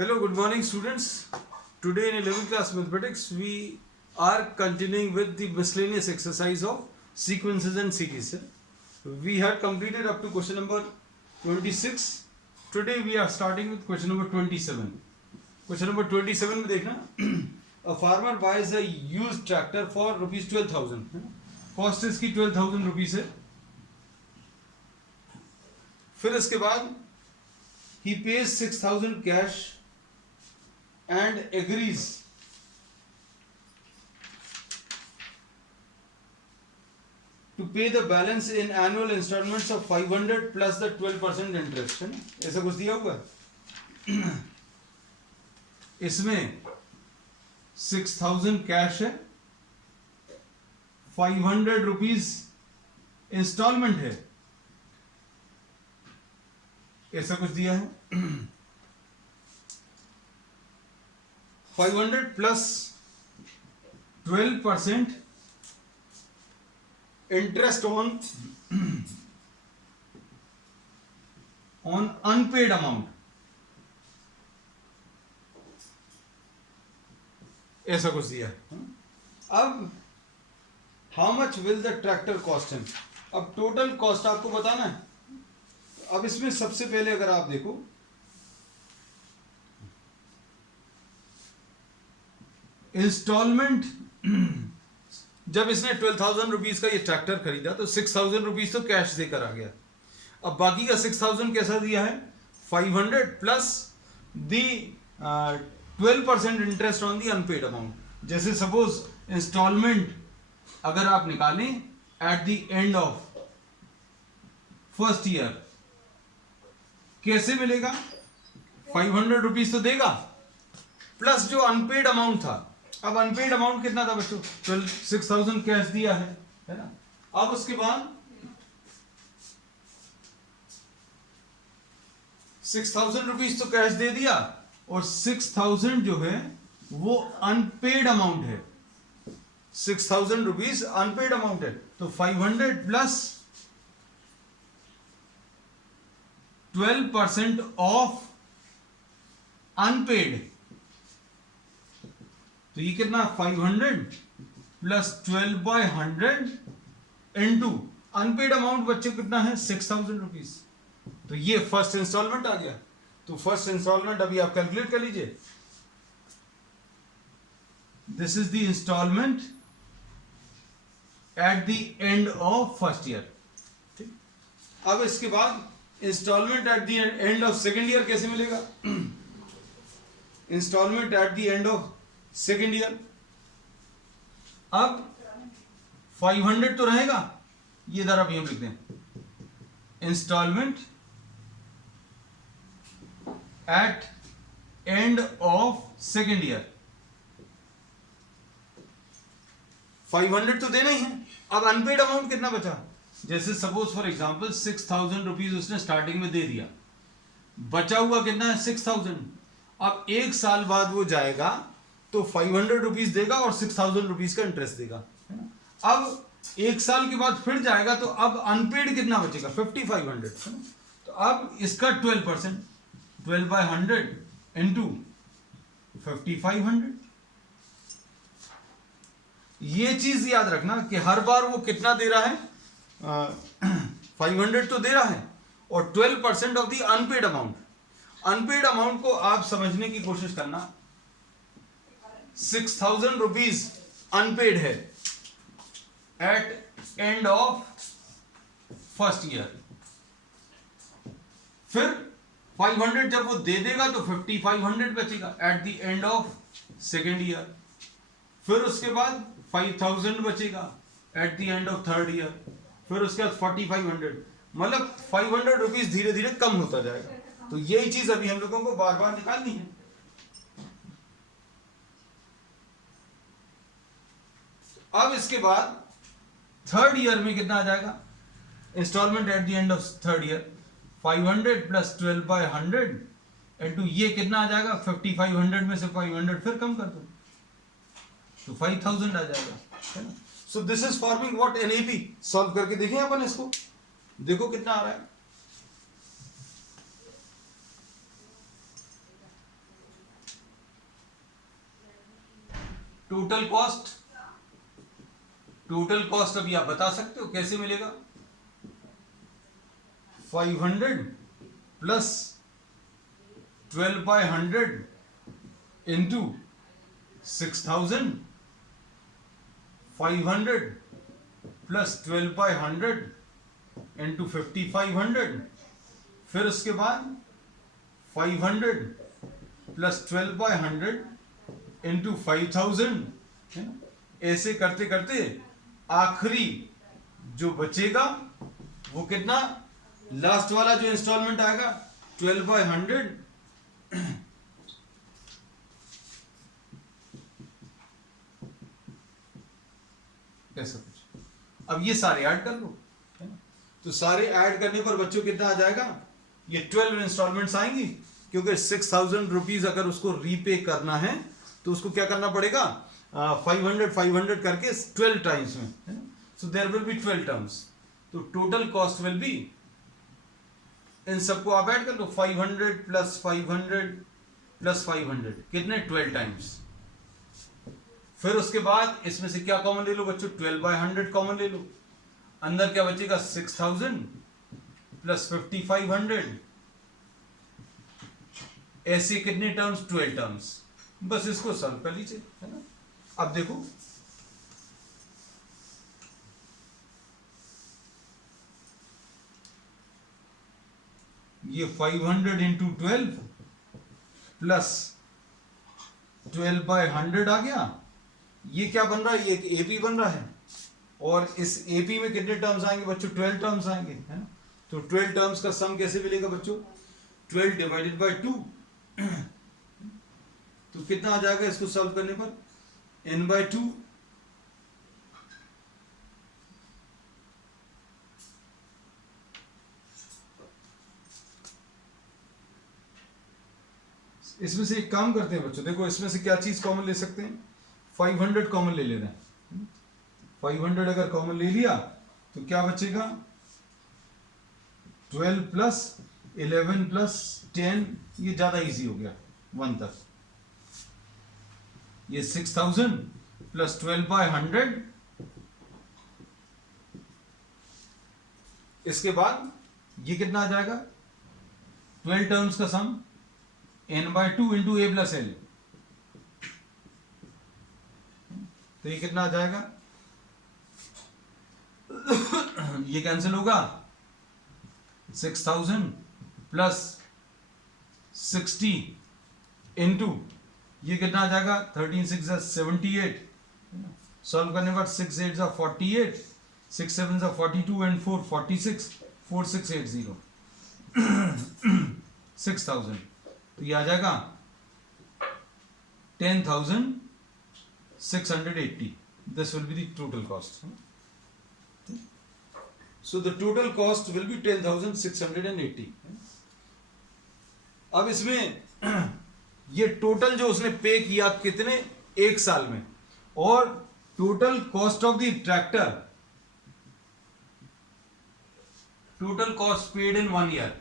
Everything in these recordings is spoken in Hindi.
Hello, good morning students. Today in 11th class mathematics we are continuing with the miscellaneous exercise of sequences and series. We had completed up to question number 26. Today we are starting with question number 27. Question number 27 में देखना a farmer buys a used tractor for rupees 12,000. Cost इसकी 12,000 rupees है. फिर इसके बाद he pays 6,000 cash and agrees to pay the balance in annual installments of 500 plus the 12% interest. है ना, ऐसा कुछ दिया हुआ है. इसमें 6,000 कैश है, 500 रुपीज इंस्टॉलमेंट है, ऐसा कुछ दिया है. 500 plus 12% interest on unpaid amount, ऐसा कुछ दिया है. अब how much will the tractor cost him, अब टोटल कॉस्ट आपको बताना है. अब इसमें सबसे पहले अगर आप देखो इंस्टॉलमेंट, जब इसने 12,000 रुपीज का ये ट्रैक्टर खरीदा तो 6,000 रुपीज तो कैश देकर आ गया. अब बाकी का 6,000 कैसा दिया है, 500 plus the 12% interest on the unpaid amount. जैसे सपोज इंस्टॉलमेंट अगर आप निकालें at the end of first year, कैसे मिलेगा, 500 रुपीज तो देगा प्लस जो अनपेड अमाउंट था. अब अनपेड अमाउंट कितना था बच्चों, 6,000 कैश दिया है ना. अब उसके बाद 6,000 रुपीज तो कैश दे दिया और 6,000 जो है वो अनपेड अमाउंट है. 6,000 रुपीज अनपेड अमाउंट है, तो 500 प्लस 12% ऑफ अनपेड, तो ये कितना, 500 प्लस 12/100 इनटू अनपेड अमाउंट बच्चे कितना है, 6,000 रुपीज. तो ये फर्स्ट इंस्टॉलमेंट आ गया. तो फर्स्ट इंस्टॉलमेंट अभी आप कैलकुलेट कर लीजिए. This is the installment at the end of first year. ठीक, अब इसके बाद installment at the end of second year कैसे मिलेगा, installment at the end of second year. अब 500 तो रहेगा, ये इधर अभी हम लिखते हैं installment at end of second year. 500 तो देना ही है. अब अनपेड अमाउंट कितना बचा, जैसे सपोज फॉर एग्जांपल 6,000 रुपीज उसने स्टार्टिंग में दे दिया, बचा हुआ कितना है, 6,000. अब एक साल बाद वो जाएगा तो 500 रुपीज देगा और 6,000 रुपीज का इंटरेस्ट देगा. अब एक साल के बाद फिर जाएगा तो अब अनपेड कितना बचेगा, 5,500. तो अब इसका 12%, 12/100 इंटू 5,500. ये चीज याद रखना कि हर बार वो कितना दे रहा है, 500 तो दे रहा है और 12% of the unpaid amount. Unpaid amount को आप समझने की कोशिश करना. 6,000 रुपीज अनपेड है at end of first year. फिर 500 जब वो दे देगा तो 5,500 बचेगा at the end of second year. फिर उसके बाद 5,000 बचेगा at the end of third year. फिर उसके बाद 4,500, मतलब 500 रुपीज धीरे धीरे कम होता जाएगा. तो यही चीज अभी हम लोगों को बार बार निकालनी है. अब इसके बाद थर्ड ईयर में कितना आ जाएगा, installment at the end of third year 500 plus 12/100 into ये कितना आ जाएगा, 5,500 में से 500 फिर कम कर दो तो 5,000 आ जाएगा, है ना. So this is forming what NAP. Solve करके देखें अपन इसको, देखो कितना आ रहा है. टोटल कॉस्ट अभी आप बता सकते हो कैसे मिलेगा? 500 प्लस 12/100 इंटू 6,000, 500 प्लस 12/100 इंटू 5,500, फिर उसके बाद 500 प्लस 12/100 इंटू 5,000, ऐसे करते करते आखिरी जो बचेगा वो कितना, लास्ट वाला जो इंस्टॉलमेंट आएगा 12/100 ऐसा कुछ। अब ये सारे ऐड कर लो, है ना? तो सारे ऐड करने पर बच्चों कितना आ जाएगा? ये 12 इंस्टॉलमेंट्स आएंगी, क्योंकि 6,000 रुपीज अगर उसको रीपे करना है तो उसको क्या करना पड़ेगा? 500 करके 12 टाइम्स में, है ना? So there will be 12 terms. तो टोटल कॉस्ट विल बी, इन सबको आप ऐड कर लो, 500 प्लस 500 प्लस 500 कितने? 12 टाइम्स। फिर उसके बाद इसमें से क्या कॉमन ले लो बच्चों? 12/100 कॉमन ले लो, अंदर क्या बचेगा? 6,000 प्लस 5,500, ऐसे कितने टर्म्स? 12 टर्म्स। बस इसको सॉल्व कर लीजिए, है ना? अब देखो ये 500 इंटू 12 प्लस 12/100 आ गया। ये क्या बन रहा है? ये एक एपी बन रहा है, और इस एपी में कितने टर्म्स आएंगे बच्चों? 12 टर्म्स आएंगे, है ना? तो 12 टर्म्स का सम कैसे मिलेगा बच्चों? 12 डिवाइडेड बाय 2 तो कितना आ जाएगा इसको सॉल्व करने पर? n/2। इसमें से एक काम करते हैं बच्चों, देखो इसमें से क्या चीज कॉमन ले सकते हैं? 500 कॉमन ले लेना है। 500 अगर कॉमन ले लिया तो क्या बचेगा? 12 प्लस 11 प्लस 10, ये ज्यादा इजी हो गया 1 तक। ये 6,000 प्लस 12/100, इसके बाद ये कितना आ जाएगा? 12 टर्म्स का सम n/2 into a plus l, तो ये कितना आ जाएगा? ये कैंसिल होगा। 6,000 प्लस 60 इंटू ये कितना आ जाएगा? 13 6 78, सॉल्व करने पर 6 8 48, 6 7 42 एंड 4 46, 4680 6,000, तो ये आ जाएगा 10,680। This will be the total cost. So the total cost will be 10,680. अब इसमें ये टोटल जो उसने पे किया कितने? 1 साल में, और total cost of the tractor, total cost paid in 1 year.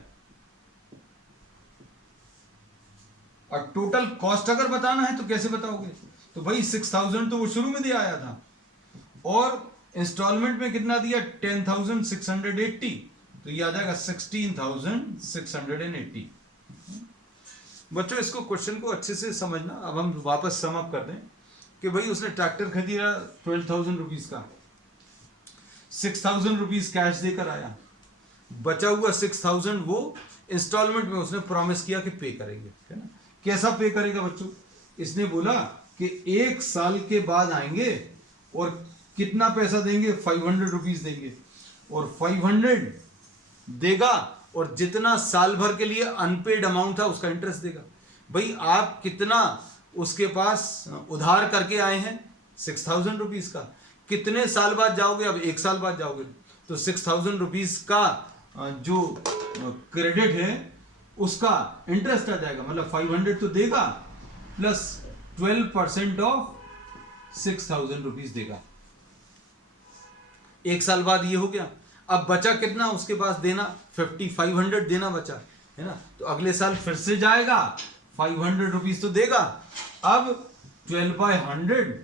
और टोटल कॉस्ट अगर बताना है तो कैसे बताओगे? तो भाई 6,000 तो वो शुरू में दिया आया था, और इंस्टॉलमेंट में कितना दिया? 10,680, तो ये आ जाएगा 16,680। बच्चों इसको क्वेश्चन को अच्छे से समझना। अब हम वापस सम अप कर दें कि भाई उसने ट्रैक्टर खरीदा 12,000 रुपीज का, 6,000 रुपीज कैश देकर आया, बचा हुआ 6,000 वो इंस्टॉलमेंट में उसने प्रॉमिस किया कि पे करेंगे, है ना? कैसा पे करेगा बच्चों? इसने बोला कि 1 साल के बाद आएंगे और कितना पैसा देंगे? 500 रुपीज देंगे, और 500 देगा, और जितना साल भर के लिए अनपेड अमाउंट था उसका इंटरेस्ट देगा। भाई आप कितना उसके पास उधार करके आए हैं? 6,000 रुपीज का। कितने साल बाद जाओगे? अब 1 साल बाद जाओगे, तो 6,000 रुपीज का जो क्रेडिट है उसका इंटरेस्ट आ जाएगा, मतलब 500 तो देगा प्लस 12% ऑफ 6,000 रुपीज देगा। 1 साल बाद ये हो गया। अब बचा कितना उसके पास देना? 5,500 देना बचा, है ना? तो अगले साल फिर से जाएगा, 500 रुपीज तो देगा। अब 12/100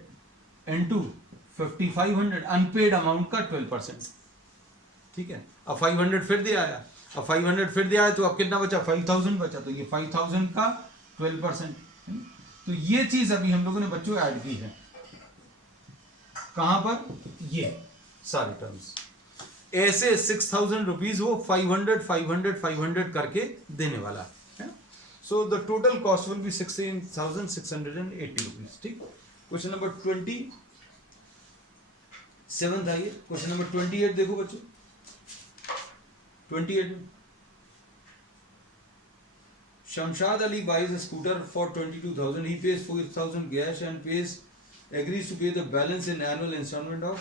इंटू 5500, अनपेड अमाउंट का 12%। ठीक है, अब 500 फिर दिया आया, अब 500 फिर दिया है, तो अब कितना बचा, 5000 बचा, तो ये 5000 का 12%। तो ये चीज अभी हम लोगों ने बच्चों ऐड की है, कहां पर, ये सारे टर्म्स। ऐसे 6000 रुपीज वो 500 500 500 करके देने वाला है। So the total cost will B 16,680 rupees. ठीक, क्वेश्चन नंबर 27 था ये। क्वेश्चन नंबर 28 देखो बच्चों, 28 Shamshad Ali buys a scooter for 22,000. He pays 4,000 cash and agrees to pay the balance in annual installment of।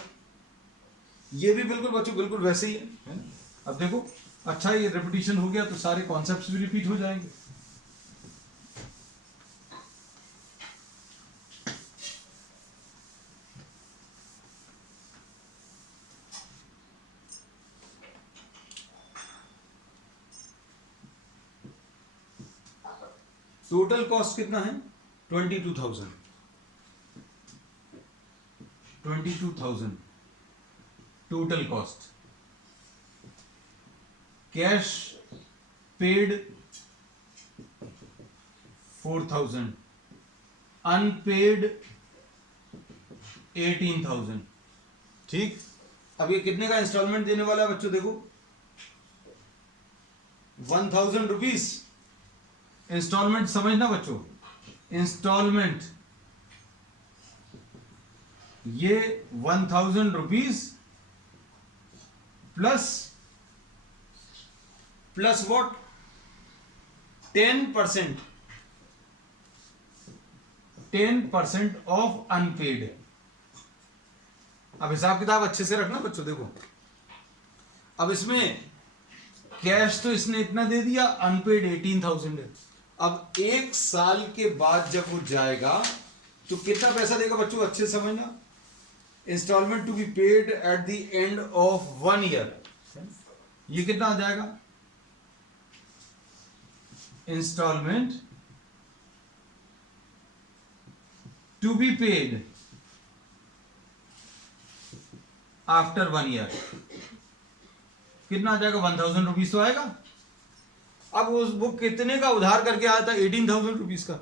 ये भी बिल्कुल बच्चों बिल्कुल वैसे ही है ना। अब देखो, अच्छा ये रिपीटिशन हो गया तो सारे कॉन्सेप्ट्स भी रिपीट हो जाएंगे। टोटल कॉस्ट कितना है, 22,000 total cost. Cash paid 4,000, unpaid 18,000। ठीक, अब ये कितने का इंस्टॉलमेंट देने वाला है बच्चों, देखो 1,000 रुपीज इंस्टॉलमेंट, समझना बच्चों, इंस्टॉलमेंट ये 1,000 rupees plus what, 10% of unpaired. अब हिसाब किताब अच्छे से रखना बच्चों। देखो, अब इसमें कैश तो इसने इतना दे दिया, अनपेड 18,000 है। अब एक साल के बाद जब वो जाएगा तो कितना पैसा देगा बच्चों, अच्छे समझना। Installment to be paid at the end of 1 year, ये कितना आ जाएगा, installment to be paid after 1 year, कितना आ जाएगा, 1,000 रुपीज तो आएगा। अब वो कितने का उधार करके आया था, 18,000 रुपीज का,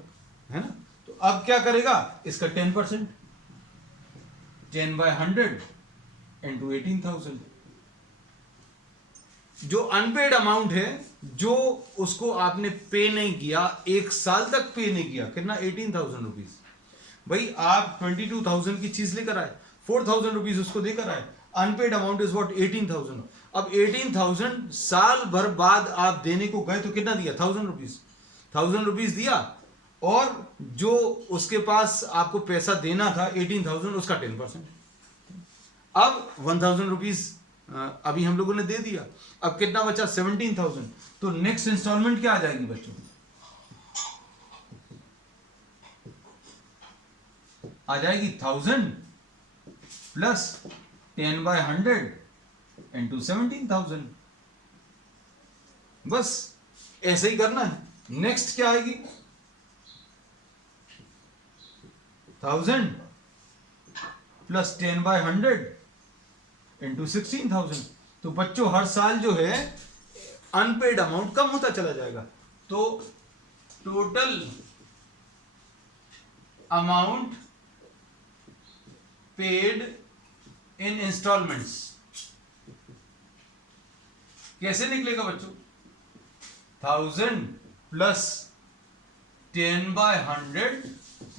है ना। तो अब क्या करेगा, इसका 10%, 10/100 इंटू 18,000। जो अनपेड अमाउंट है, जो उसको आपने पे नहीं किया, एक साल तक पे नहीं किया, कितना, 18,000 रुपीज। भाई आप 22,000 की चीज लेकर आए, 4,000 रुपीज उसको देकर आए, अनपेड अमाउंट इज व्हाट, 18,000। अब 18,000 साल भर बाद आप देने को गए तो कितना दिया, 1,000 रुपीज, 1,000 रुपीज दिया, और जो उसके पास आपको पैसा देना था 18,000, उसका 10%। अब 1,000 रुपीज अभी हम लोगों ने दे दिया, अब कितना बचा, 17,000। तो नेक्स्ट इंस्टॉलमेंट क्या आ जाएगी बच्चों, आ जाएगी 1,000 प्लस 10/100 इंटू 17,000। बस ऐसे ही करना है। नेक्स्ट क्या आएगी, 1,000 प्लस 10/100 इंटू 16,000। तो बच्चों हर साल जो है अनपेड अमाउंट कम होता चला जाएगा। तो total amount paid in installments कैसे निकलेगा बच्चों, 1,000 प्लस 10/100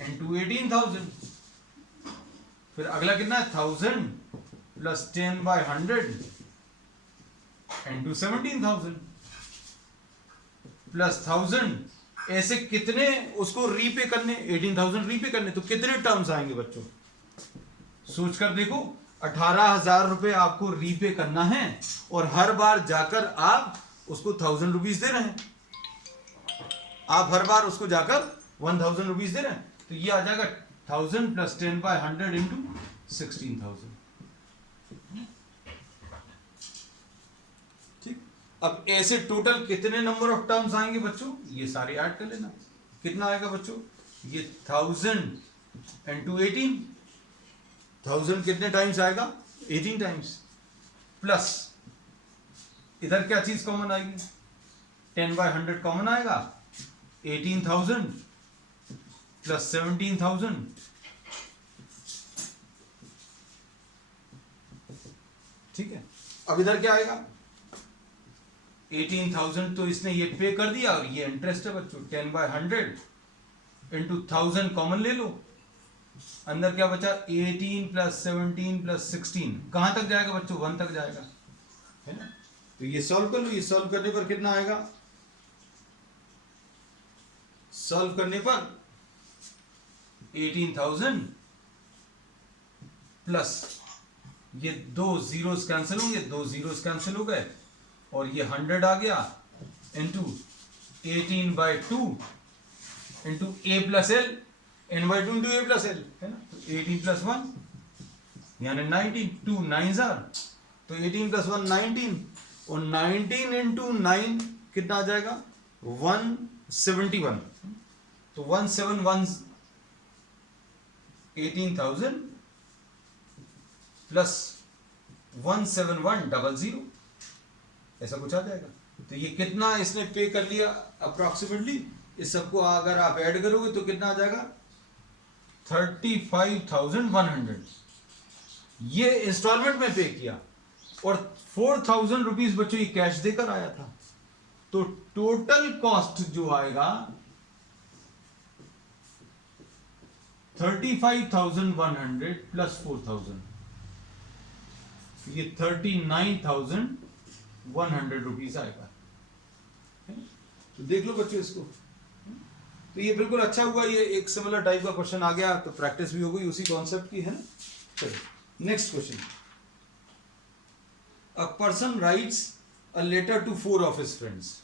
इंटू 18,000। फिर अगला कितना है, 1,000 प्लस 10/100 इंटू 17,000 प्लस 1,000। ऐसे कितने उसको रीपे करने, 18,000 रीपे करने, तो कितने टर्म्स आएंगे बच्चों, सोचकर देखो। 18,000 रुपए आपको रीपे करना है, और हर बार जाकर आप उसको 1,000 रुपीज दे रहे हैं, आप हर बार उसको जाकर 1,000 रुपीज दे रहे हैं। तो ये आ जाएगा 1,000 प्लस 10/100 इंटू 16,000। ठीक, अब ऐसे टोटल कितने नंबर ऑफ टर्म्स आएंगे बच्चों, ये सारे ऐड कर लेना। कितना आएगा बच्चों, ये 1,000 इंटू 18, 1000 कितने टाइम्स आएगा? 18 टाइम्स। प्लस इधर क्या चीज कॉमन आएगी? 10/100 कॉमन आएगा। 18,000 प्लस 17,000, ठीक है। अब इधर क्या आएगा? 18,000 तो इसने ये पे कर दिया और ये इंटरेस्ट है बच्चों। 10/100 इंटू 1000 कॉमन ले लो, अंदर क्या बचा? 18 प्लस 17 प्लस 16, कहां तक जाएगा बच्चों? 1 तक जाएगा, है ना। तो ये सॉल्व कर लो। ये सॉल्व करने पर कितना आएगा? सॉल्व करने पर 18,000 प्लस ये 2 जीरोस कैंसिल होंगे, 2 जीरोस कैंसिल हो गए, और ये 100 आ गया into 18/2 into a plus L, n/2 into a plus L, है ना। तो 18 प्लस 1 यानी 19, 2 9 जार, तो 18 प्लस 1 19, और 19 इंटू 9 कितना आ जाएगा? 171। तो 171 18,000 प्लस 17100, ऐसा कुछ आ जाएगा। तो ये कितना इसने पे कर लिया अप्रोक्सीमेटली? इस सबको अगर आप ऐड करोगे तो कितना आ जाएगा? 35,100। ये इंस्टॉलमेंट में पे किया, और 4,000 रुपीज बच्चों ये कैश देकर आया था। तो टोटल कॉस्ट जो आएगा 35,100 प्लस 4,000, ये 39,100 रुपीज आएगा। तो देख लो बच्चों इसको। तो ये बिल्कुल अच्छा हुआ, ये एक सिमिलर टाइप का क्वेश्चन आ गया, तो प्रैक्टिस भी हो गई उसी कॉन्सेप्ट की, है ना। चलो next question. A person writes a letter to 4 of his friends.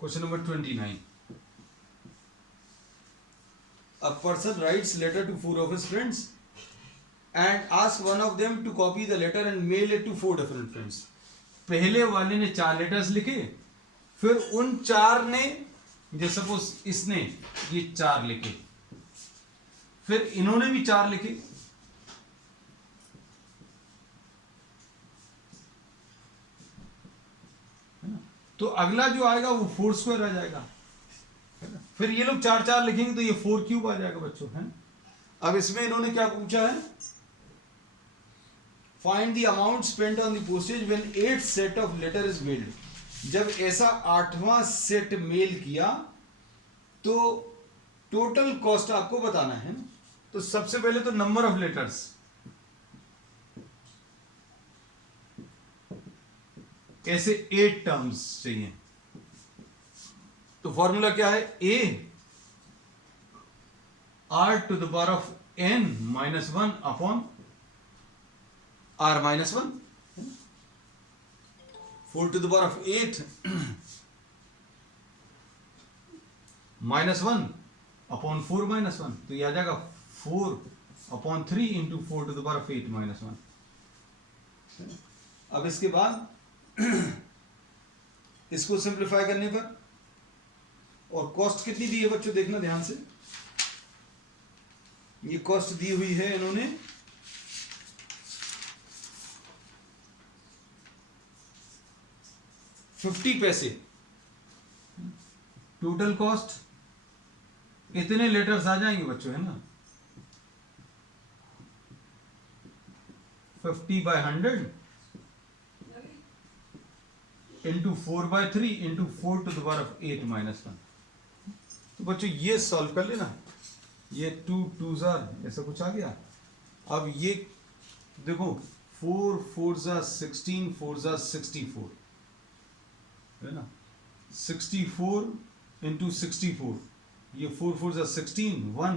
Question number 29. A person writes letter to 4 of his friends and asks one of them to copy the letter and mail it to 4 different friends. पहले वाले ने 4 लेटर्स लिखे, फिर उन 4 ने, जैसे सपोज इसने ये 4 लिखे, फिर इन्होंने भी 4 लिखे, तो अगला जो आएगा वो 4 स्क्वायर आ जाएगा, है ना। फिर ये लोग 4 लिखेंगे तो ये 4 क्यूब आ जाएगा बच्चों, है ना। अब इसमें इन्होंने क्या पूछा है? Find the amount spent on the postage when 8th set of letter is mailed. जब ऐसा 8वां सेट मेल किया तो टोटल कॉस्ट आपको बताना है ना। तो सबसे पहले तो नंबर ऑफ लेटर्स, ऐसे 8 टर्म्स चाहिए, तो फॉर्मूला क्या है? a r to the power of n minus 1 upon r minus 1, 4 to the power of 8 minus 1 upon 4 minus 1, तो ये आ जाएगा 4 upon 3 into 4 to the power of 8 minus 1। अब इसके बाद इसको सिंप्लीफाई करने पर, और कॉस्ट कितनी दी है बच्चों? देखना ध्यान से, ये कॉस्ट दी हुई है इन्होंने 50 पैसे। टोटल कॉस्ट इतने लेटर्स आ जाएंगे बच्चों, है ना। 50/100 into 4/3 into 4 to the power of 8 minus 1। तो बच्चों ये सॉल्व कर लेना, ये 2 2s ऐसा कुछ आ गया। अब ये देखो 4 4s 16 4s 64, है ना। 64 इंटू 64, ये 4 4s 16, 1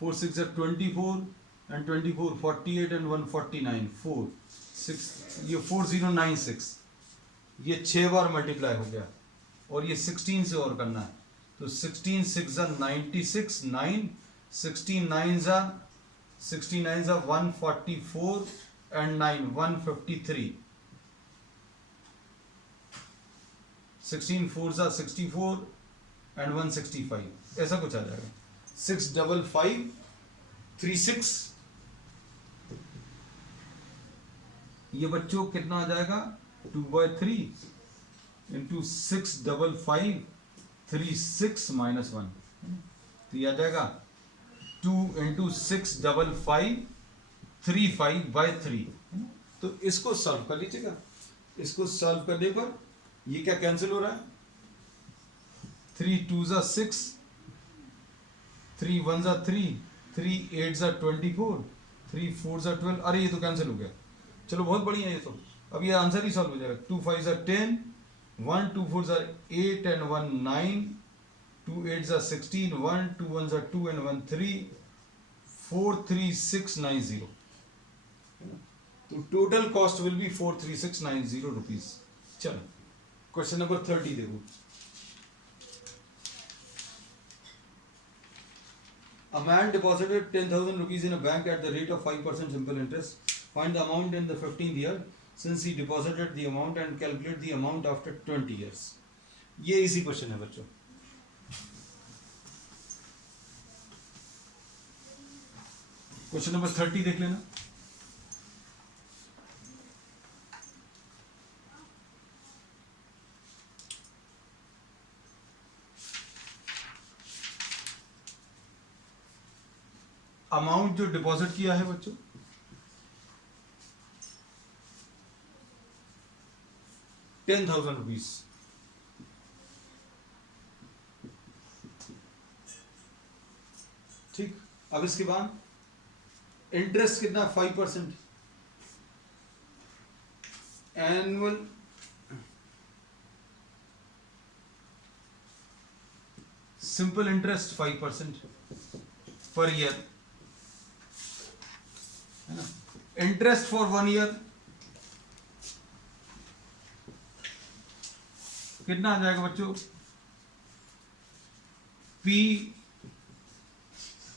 4 6 24 and 24 48 and 1 49 4 6, ये 4096, ये 6 बार मल्टीप्लाई हो गया, और ये 16 से और करना है, तो 16 6 96, 9 16 9 144 एंड 9 153, 16 4 64 एंड 165, ऐसा कुछ आ जाएगा। 65536, ये बच्चों कितना आ जाएगा 2/3 इंटू 65536 -1, तो ये आ जाएगा 2 इंटू 65535/3। तो इसको सॉल्व कर लीजिएगा। इसको सॉल्व करने पर ये क्या कैंसिल हो रहा है, 3 2 6, 3 1 3, 3 8 24, 3 4 12, अरे ये तो कैंसिल हो गया। चलो बहुत बढ़िया है ये तो, अब ये आंसर ही सॉल्व हो जाएगा। 2 5 10, 1 2 4 8 एंड 1 9, 2 8 16, 1 2 1 2 एंड 1 3, 43690। तो total cost will B 43690 rupees. चलो क्वेश्चन नंबर 30 देखो। A man deposited 10,000 rupees in a bank at the rate of 5% simple interest. Find the amount in the 15th year since he deposited the amount and calculate the amount after 20 years. ये इजी क्वेश्चन है बच्चों। क्वेश्चन नंबर 30 देख लेना। अमाउंट जो डिपॉजिट किया है बच्चों 10,000 रुपीज। ठीक, अब इसके बाद इंटरेस्ट कितना 5%, annual simple interest 5% per year है ना। इंटरेस्ट फॉर 1 ईयर कितना आ जाएगा बच्चों, P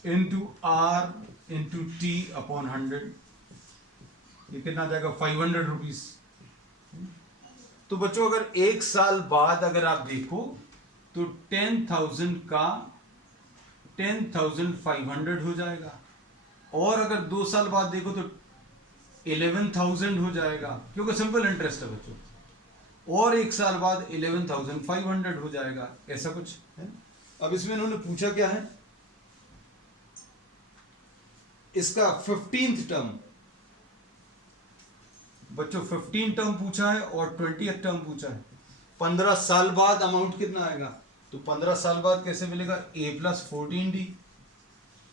into R into T upon 100, ये कितना आ जाएगा 500 रुपीज। तो बच्चों अगर 1 साल बाद अगर आप देखो तो 10,000 का 10,500 हो जाएगा, और अगर 2 साल बाद देखो तो 11,000 हो जाएगा, क्योंकि सिंपल इंटरेस्ट है बच्चों, और 1 साल बाद 11,500 हो जाएगा, ऐसा कुछ है। अब इसमें इन्होंने पूछा क्या है, इसका 15th टर्म बच्चों, 15 टर्म पूछा है और 20th टर्म पूछा है। 15 साल बाद अमाउंट कितना आएगा, तो 15 साल बाद कैसे मिलेगा, A + 14D,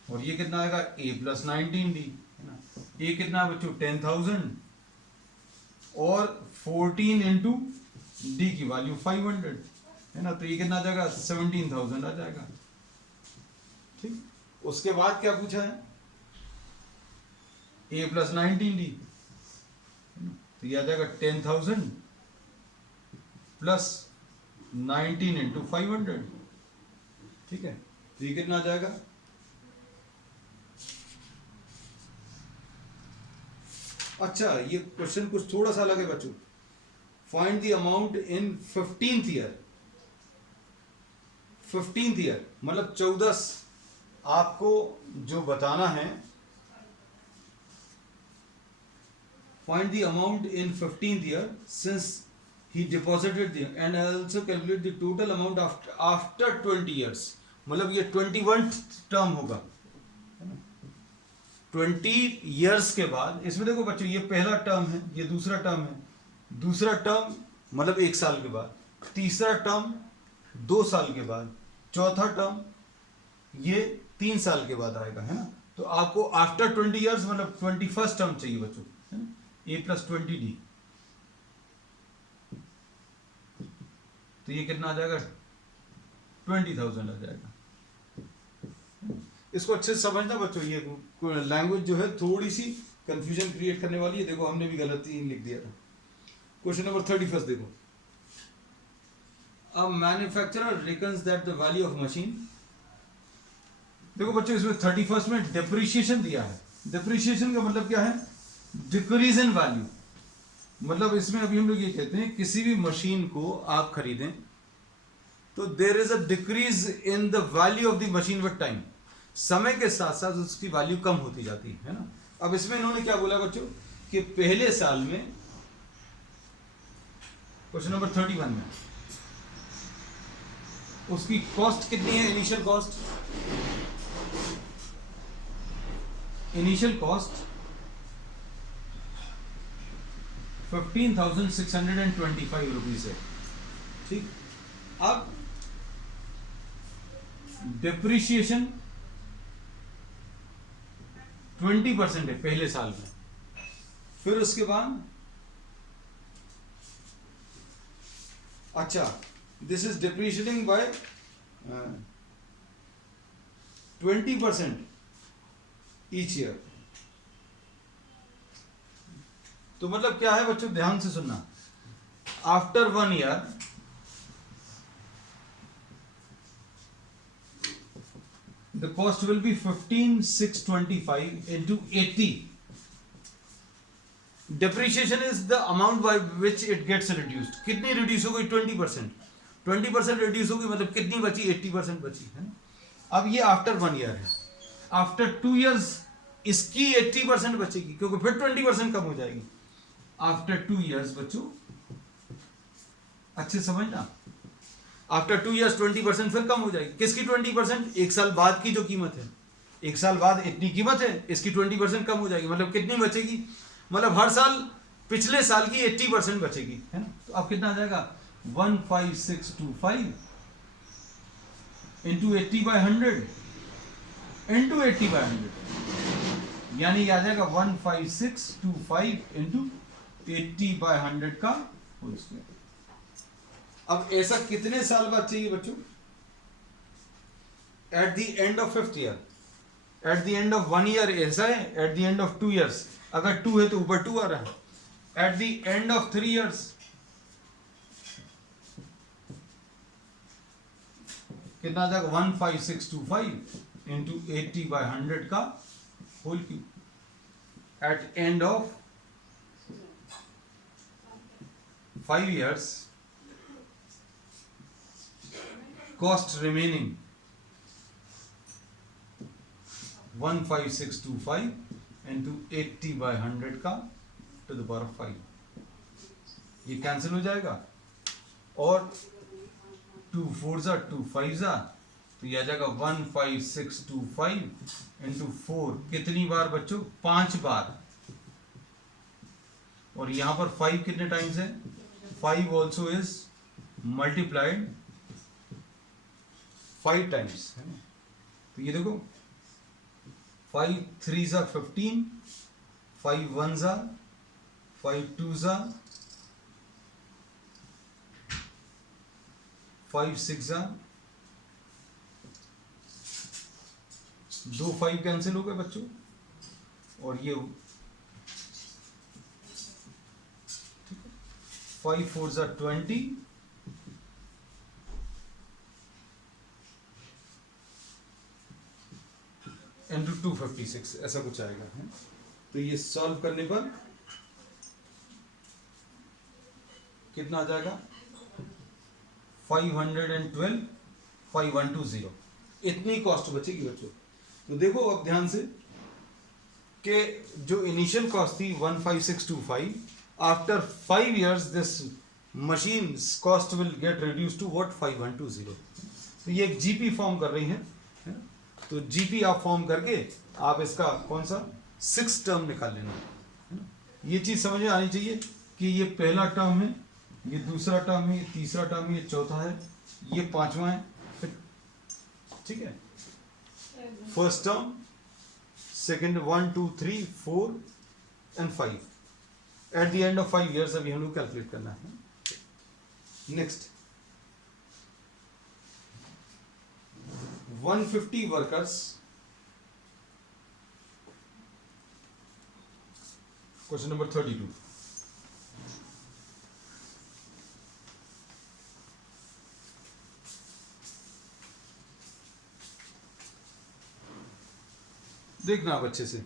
और ये कितना आएगा A + 19D है ना। ये कितना है बच्चों 10,000, और 14 इंटू D की वैल्यू 500 है ना, तो ये कितना आ जाएगा 17,000 आ जाएगा। ठीक, उसके बाद क्या पूछा है, A + 19D, तो ये आ जाएगा 10,000 + 19 इंटू 500। ठीक है, तो ये कितना आ जाएगा, अच्छा ये क्वेश्चन कुछ थोड़ा सा अलग है बच्चों। Find the amount in 15th year. 15th year मतलब 14, आपको जो बताना है, find the amount in 15th year since he deposited the and also calculate the total amount after 20 years, मतलब ये 21th टर्म होगा 20 years के बाद। इसमें देखो बच्चों ये पहला टर्म है, ये दूसरा टर्म है, दूसरा टर्म मतलब 1 साल के बाद, तीसरा टर्म 2 साल के बाद, चौथा टर्म ये 3 साल के बाद आएगा है ना। तो आपको आफ्टर 20 years मतलब 21st टर्म चाहिए बच्चों है ना, A + 20D, तो ये कितना आ जाएगा 20,000 आ जाएगा। इसको अच्छे से समझना बच्चों, ये लैंग्वेज जो है थोड़ी सी कंफ्यूजन क्रिएट करने वाली है। देखो हमने भी गलती लिख दिया था। क्वेश्चन नंबर 31 देखो। A manufacturer reckons that the value of machine, देखो बच्चों इसमें 31st में डेप्रिसिएशन दिया है. डेप्रिसिएशन का मतलब क्या है? Decrease in value. मतलब इसमें अभी हम लोग ये कहते हैं किसी भी मशीन को आप खरीदें तो there is a decrease in the value of the machine with time. समय के साथ साथ उसकी वैल्यू कम होती जाती है ना. अब इसमें इन्होंने क्या बोला बच्चों कि पहले साल में, क्वेश्चन नंबर 31 में, उसकी कॉस्ट कितनी है? Initial cost, initial cost 15,625 rupees है. ठीक. अब डिप्रिशिएशन 20% है पहले साल में. फिर उसके बाद अच्छा, this is depreciating by 20% each year. तो मतलब क्या है बच्चों, ध्यान से सुनना. After 1 year the cost will be 15,625 into 80. Depreciation is the amount by which it gets reduced. कितनी reduce हो गई? 20%. 20% reduce होगी मतलब कितनी बची? 80% बची है ना. अब ये आफ्टर 1 ईयर है. आफ्टर 2 years इसकी 80% बचेगी क्योंकि फिर 20% कम हो जाएगी. आफ्टर 2 years बच्चों अच्छे समझना, आफ्टर 2 years 20% फिर कम हो जाएगी. किसकी 20%? एक साल बाद की जो कीमत है. एक साल बाद इतनी कीमत है, इसकी 20% कम हो जाएगी. मतलब कितनी बचेगी? मतलब हर साल पिछले साल की 80% बचेगी है ना. तो अब कितना आ जाएगा? 15,625 इंटू 80/100 इंटू 80/100, यानी आ जाएगा 15,625 इंटू 80/100 का होल स्क्वायर. अब ऐसा कितने साल बाद चाहिए बच्चों? Eight the end of 5th year, eight the end of 1 year ऐसा है, at the end of 2 years, अगर 2 है तो ऊपर 2 आ रहा है. At the end of 3 years कितना आ जाएगा? 15,625 इंटू 80/100 का whole cube. At end of 5 years cost remaining 15,625 into 80/100 का to the power of 5. ये कैंसिल हो जाएगा और 2 4s are 2 5s are, तो ये आ जाएगा 15,625 into 4. कितनी बार बच्चों? 5 बार. और यहां पर 5 कितने टाइम्स है? 5 also is multiplied 5 times है ना. तो ये देखो 5 3s are 15, 5 1s are, 5 2s are, 5 6 are, 2 5 cancel हो गए बच्चों. और ये 5 4s are 20, इंटू 256 ऐसा कुछ आएगा है. तो ये सॉल्व करने पर कितना आ जाएगा? 512 5,120. इतनी कॉस्ट बचेगी बच्चों. तो देखो अब ध्यान से कि जो इनिशियल कॉस्ट थी 15,625, after 5 years this machine cost will get reduce to what? 5,120. तो ये एक जीपी फॉर्म कर रही है. तो जीपी आप फॉर्म करके आप इसका कौन सा 6th टर्म निकाल लेना है ना. ये चीज समझ में आनी चाहिए कि ये पहला टर्म है, ये दूसरा टर्म है, ये तीसरा टर्म है, ये चौथा है, ये 5वां है. ठीक है. First term, second 1 2 3 4 and 5. Eight the end of 5 years अभी हम लोग कैलकुलेट करना है. Next 150 workers, question number 32. देखना आप अच्छे से,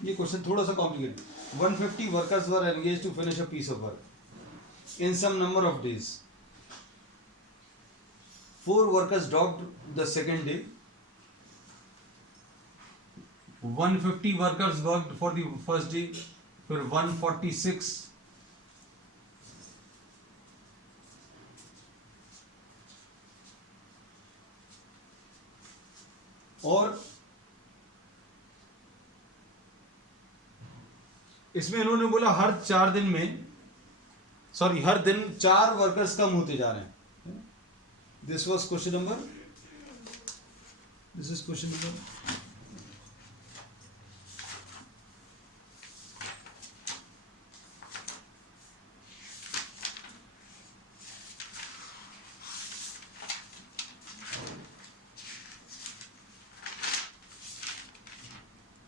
ये क्वेश्चन थोड़ा सा complicated. 150 workers were engage to finish a piece of work in some number of days. 4 workers dropped the second day. 150 workers worked for the first day. फिर 146. और इसमें इन्होंने बोला हर 4 दिन में, सॉरी हर दिन 4 वर्कर्स कम होते जा रहे हैं. This was question number. This is question number.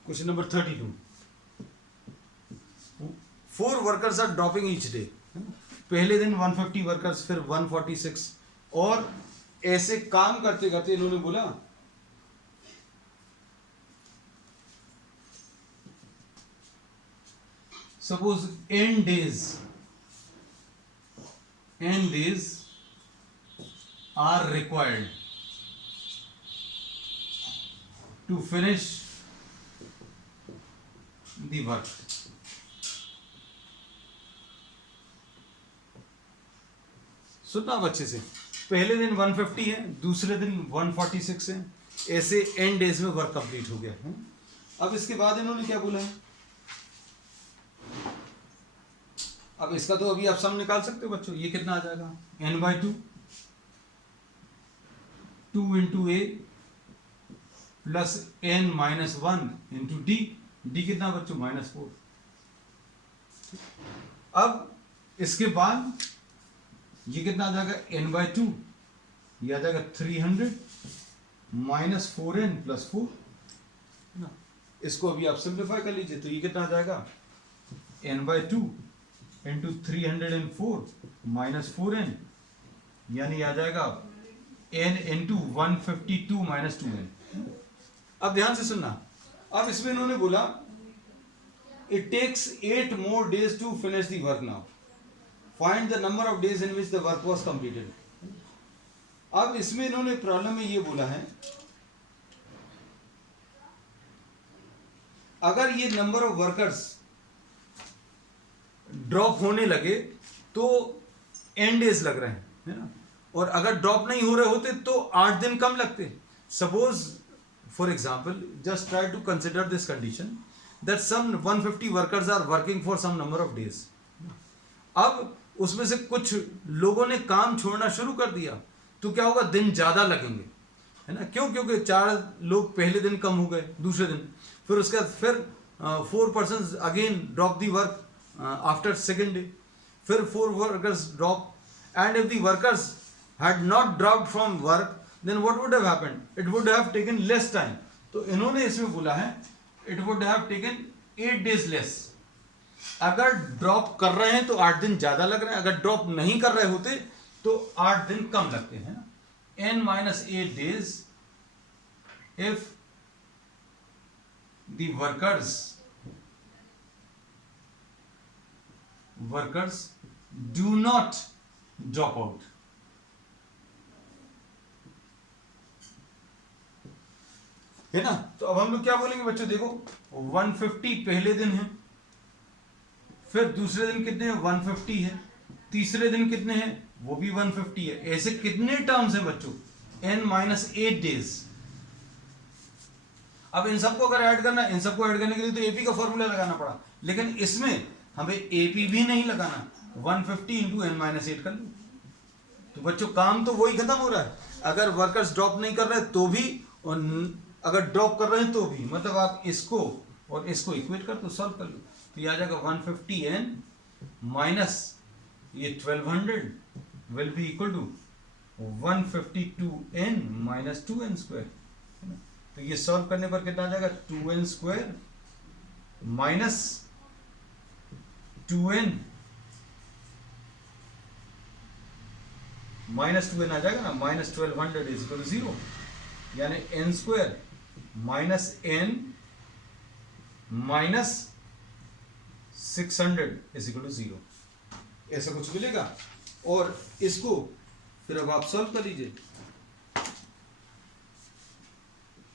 Question number 32. 4 workers are dropping each day. पहले दिन 150 वर्कर्स, फिर 146, और ऐसे काम करते करते इन्होंने बोला suppose n days are required to finish the work. सुनना आप अच्छे से, पहले दिन 150 है, दूसरे दिन 146 है, ऐसे n डेज में वर्क कंप्लीट हो गया है. अब इसके बाद इन्होंने क्या बोला है, अब इसका तो अभी आप सम निकाल सकते हो बच्चों. ये कितना आ जाएगा, n/2 2 into a plus n-1 into d. D कितना बच्चों, -4. अब इसके बाद ये कितना आ जाएगा, n/2, ये आ जाएगा 300 माइनस 4n प्लस 4. इसको अभी आप सिंप्लीफाई कर लीजिए, तो ये कितना आ जाएगा, n/2 इंटू 304 माइनस 4n, यानी आ जाएगा n इंटू 152 माइनस 2n. अब ध्यान से सुनना, अब इसमें इन्होंने बोला it takes 8 more days to finish the work now. Find the number of days in which the work was completed. अब इसमें इन्होंने प्रॉब्लम में ये बोला है, अगर ये नंबर ऑफ वर्कर्स ड्रॉप होने लगे तो n डेज लग रहे हैं, है ना, और अगर ड्रॉप नहीं हो रहे होते तो 8 दिन कम लगते. Suppose for example, just try to consider this condition that some 150 workers are working for some number of days. अब उसमें से कुछ लोगों ने काम छोड़ना शुरू कर दिया, तो क्या होगा, दिन ज्यादा लगेंगे, है ना. क्यों, क्योंकि 4 लोग पहले दिन कम हो गए, दूसरे दिन, फिर उसके बाद फिर 4 persons again drop the work after second day, फिर 4 workers drop, and if the workers had not dropped from work then what would have happened, it would have taken less time. तो इन्होंने इसमें बोला है it would have taken 8 days less. अगर ड्रॉप कर रहे हैं तो 8 दिन ज्यादा लग रहे हैं, अगर ड्रॉप नहीं कर रहे होते तो 8 दिन कम लगते हैं. n-8 days if the workers do not drop out. है ना. तो अब हम लोग क्या बोलेंगे बच्चों, देखो 150 पहले दिन है, फिर दूसरे दिन कितने हैं, 150 है, तीसरे दिन कितने हैं, वो भी 150 है. ऐसे कितने टर्म्स हैं बच्चों, n-8 डेज. अब इन सबको अगर ऐड करना, इन सबको ऐड करने के लिए तो एपी का फॉर्मूला लगाना पड़ा, लेकिन इसमें हमें एपी भी नहीं लगाना, 150 इंटू n-8 कर लो. तो बच्चों काम तो वही खत्म हो रहा है, अगर वर्कर्स ड्रॉप नहीं कर रहे तो भी, और अगर ड्रॉप कर रहे हैं तो भी. मतलब आप इसको और इसको इक्वेट कर दो, सॉल्व कर लो, तो ये आ जाएगा 150n माइनस ये 1200 will be equal to 152n minus 2n square. तो ये सॉल्व करने पर कितना आ जाएगा, 2n square minus 2n minus 2n आ जाएगा ना, माइनस 1200 इज इक्वल टू 0, यानी n square minus n minus 600 is equal to 0, ऐसा कुछ मिलेगा। और इसको फिर अब आप सॉल्व कर लीजिए,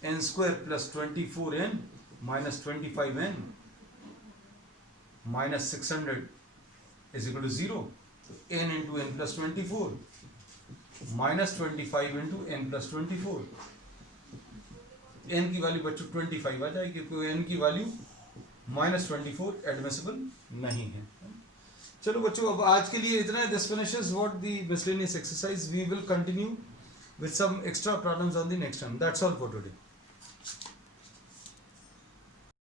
n square plus 24n minus 25n minus 600 is equal to 0, तो n into n plus 24 minus 25 into n plus 24, n की वैल्यू बच्चों 25 आ जाएगी क्योंकि n की वैल्यू माइनस 24 एडमिसिबल नहीं है। चलो बच्चों अब आज के लिए इतना है। This finishes what the miscellaneous exercise, we will continue with some extra problems on the next time. That's all for today.